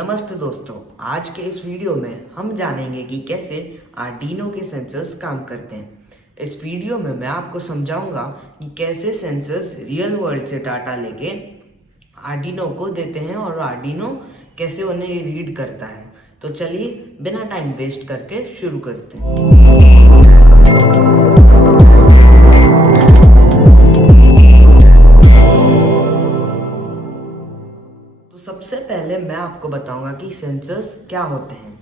नमस्ते दोस्तों, आज के इस वीडियो में हम जानेंगे कि कैसे आर्डिनो के सेंसर्स काम करते हैं। इस वीडियो में मैं आपको समझाऊंगा कि कैसे सेंसर्स रियल वर्ल्ड से डाटा लेके आर्डिनो को देते हैं और आर्डिनो कैसे उन्हें रीड करता है। तो चलिए बिना टाइम वेस्ट करके शुरू करते हैं। सबसे पहले मैं आपको बताऊंगा कि सेंसर्स क्या होते हैं।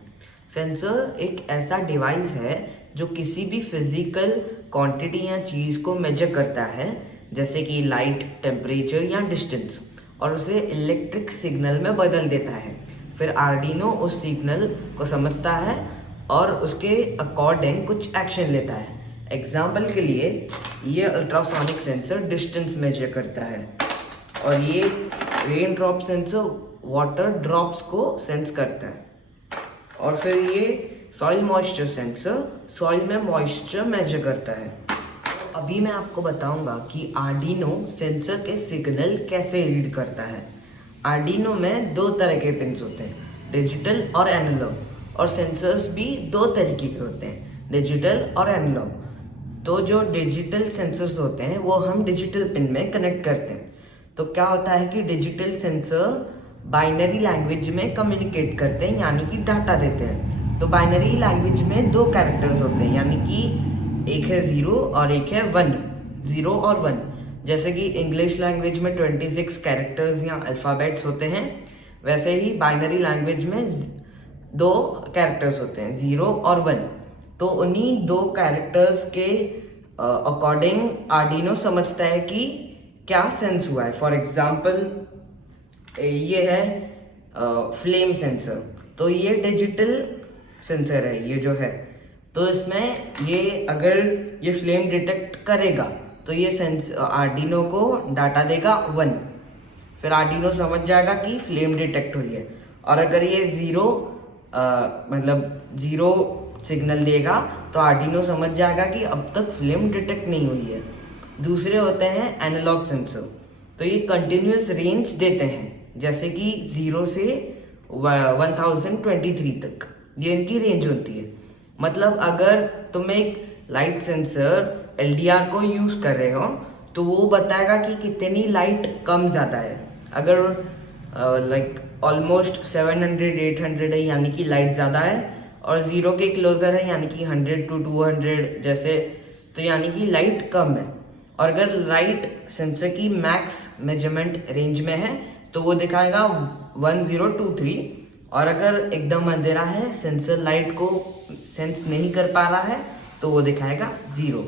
सेंसर एक ऐसा डिवाइस है जो किसी भी फिजिकल क्वांटिटी या चीज़ को मेजर करता है, जैसे कि लाइट, टेम्परेचर या डिस्टेंस, और उसे इलेक्ट्रिक सिग्नल में बदल देता है। फिर आर्डिनो उस सिग्नल को समझता है और उसके अकॉर्डिंग कुछ एक्शन लेता है। एग्जाम्पल के लिए ये अल्ट्रासोनिक सेंसर डिस्टेंस मेजर करता है और ये rain drop sensor water drops को सेंस करता है, और फिर ये सॉइल मॉइस्चर सेंसर सॉइल में मॉइस्चर मेजर करता है। अभी मैं आपको बताऊंगा कि आर्डिनो सेंसर के सिग्नल कैसे रीड करता है। आर्डिनो में दो तरह के पिन्स होते हैं, डिजिटल और एनालॉग, और सेंसर्स भी दो तरीके के होते हैं, डिजिटल और एनालॉग। तो जो डिजिटल सेंसर्स होते हैं वो हम डिजिटल पिन में कनेक्ट करते हैं। तो क्या होता है कि डिजिटल सेंसर बाइनरी लैंग्वेज में कम्युनिकेट करते हैं, यानी कि डाटा देते हैं। तो बाइनरी लैंग्वेज में दो कैरेक्टर्स होते हैं, यानी कि एक है 0 और एक है 1, 0 और 1। जैसे कि इंग्लिश लैंग्वेज में 26 कैरेक्टर्स या अल्फ़ाबेट्स होते हैं, वैसे ही बाइनरी लैंग्वेज में दो कैरेक्टर्स होते हैं, 0 और 1। तो उन्हीं दो कैरेक्टर्स के अकॉर्डिंग आर्डिनो समझता है कि क्या सेंस हुआ है। फॉर एग्जाम्पल ये है फ्लेम सेंसर, तो ये डिजिटल सेंसर है, ये जो है। तो इसमें ये अगर ये फ्लेम डिटेक्ट करेगा तो ये आर्डिनो को डाटा देगा 1। फिर आर्डिनो समझ जाएगा कि फ्लेम डिटेक्ट हुई है। और अगर ये 0 मतलब 0 सिग्नल देगा तो आर्डिनो समझ जाएगा कि अब तक फ्लेम डिटेक्ट नहीं हुई है। दूसरे होते हैं एनालॉग सेंसर, तो ये कंटिन्यूस रेंज देते हैं, जैसे कि 0 से 1023 तक ये इनकी रेंज होती है। मतलब अगर तुम एक लाइट सेंसर LDR को यूज़ कर रहे हो तो वो बताएगा कि कितनी लाइट कम ज़्यादा है। अगर लाइक ऑलमोस्ट 700-800 है, यानी कि लाइट ज़्यादा है, और 0 के क्लोज़र है, यानी कि 100 to 200 जैसे, तो यानी कि लाइट कम है। और अगर लाइट सेंसर की मैक्स मेजरमेंट रेंज में है तो वो दिखाएगा 1023, और अगर एकदम अंधेरा है, सेंसर लाइट को सेंस नहीं कर पा रहा है, तो वो दिखाएगा 0।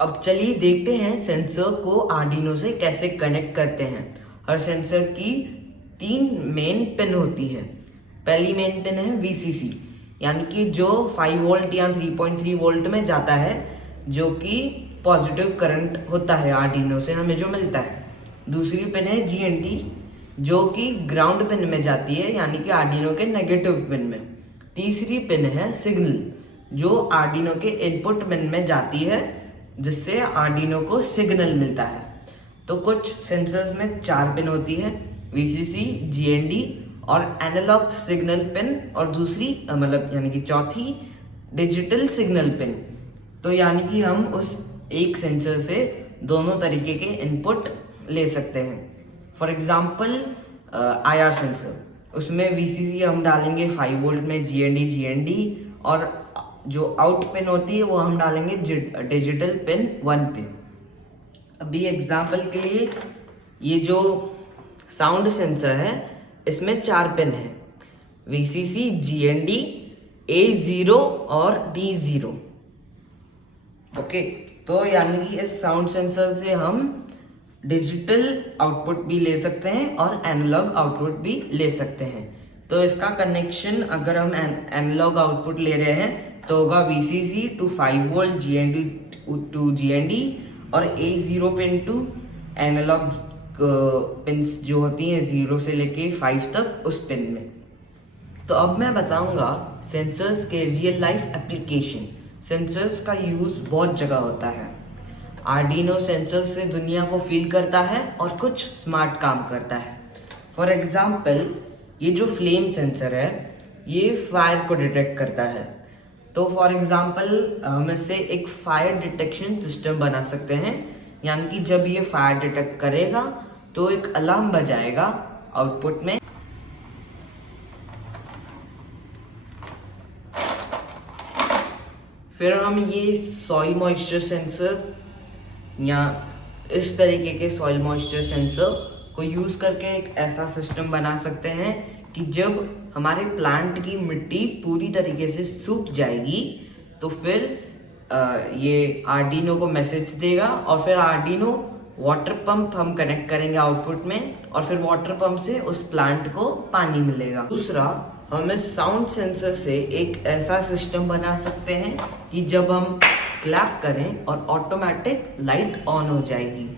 अब चलिए देखते हैं सेंसर को आर्डिनो से कैसे कनेक्ट करते हैं। हर सेंसर की 3 मेन पिन होती है। पहली मेन पिन है VCC, यानी कि जो 5 वोल्ट या 3.3 वोल्ट में जाता है, जो कि पॉजिटिव करंट होता है आर्डिनो से हमें जो मिलता है। दूसरी पिन है GND, जो कि ग्राउंड पिन में जाती है, यानी कि आर्डिनो के नेगेटिव पिन में। तीसरी पिन है सिग्नल, जो आर्डिनो के इनपुट पिन में जाती है, जिससे आर्डिनो को सिग्नल मिलता है। तो कुछ सेंसर्स में 4 पिन होती है, VCC, GND और एनालॉग सिग्नल पिन, और दूसरी मतलब यानी कि चौथी डिजिटल सिग्नल पिन। तो यानी कि हम उस एक सेंसर से दोनों तरीके के इनपुट ले सकते हैं। फॉर एग्जाम्पल IR सेंसर, उसमें VCC हम डालेंगे 5 वोल्ट में, GND, और जो आउट पिन होती है वो हम डालेंगे डिजिटल पिन 1 पे। अभी एग्जाम्पल के लिए ये जो साउंड सेंसर है, इसमें 4 पिन है, VCC, GND, A0 और D0। ओके, तो यानी कि इस साउंड सेंसर से हम डिजिटल आउटपुट भी ले सकते हैं और एनालॉग आउटपुट भी ले सकते हैं। तो इसका कनेक्शन अगर हम एनालॉग आउटपुट ले रहे हैं तो होगा VCC to 5 volt, GND to GND, और A0 pin to analogue pins जो होती हैं 0 से लेके 5 तक उस पिन में। तो अब मैं बताऊंगा सेंसर्स के रियल लाइफ एप्लीकेशन। सेंसर्स का यूज़ बहुत जगह होता है। आर्डिनो सेंसर से दुनिया को फील करता है और कुछ स्मार्ट काम करता है। फॉर एग्जाम्पल ये जो फ्लेम सेंसर है ये फायर को डिटेक्ट करता है। तो फॉर एग्जांपल हम इससे एक फायर डिटेक्शन सिस्टम बना सकते हैं, यानी कि जब ये फायर डिटेक्ट करेगा तो एक अलार्म बजाएगा आउटपुट में। फिर हम ये सॉइल मॉइस्चर सेंसर या इस तरीके के सॉइल मॉइस्चर सेंसर को यूज़ करके एक ऐसा सिस्टम बना सकते हैं कि जब हमारे प्लांट की मिट्टी पूरी तरीके से सूख जाएगी तो फिर ये आर्डिनो को मैसेज देगा और फिर आर्डिनो वाटर पंप हम कनेक्ट करेंगे आउटपुट में और फिर वाटर पंप से उस प्लांट को पानी मिलेगा। दूसरा, हम इस साउंड सेंसर से एक ऐसा सिस्टम बना सकते हैं कि जब हम क्लैप करें और ऑटोमेटिक लाइट ऑन हो जाएगी।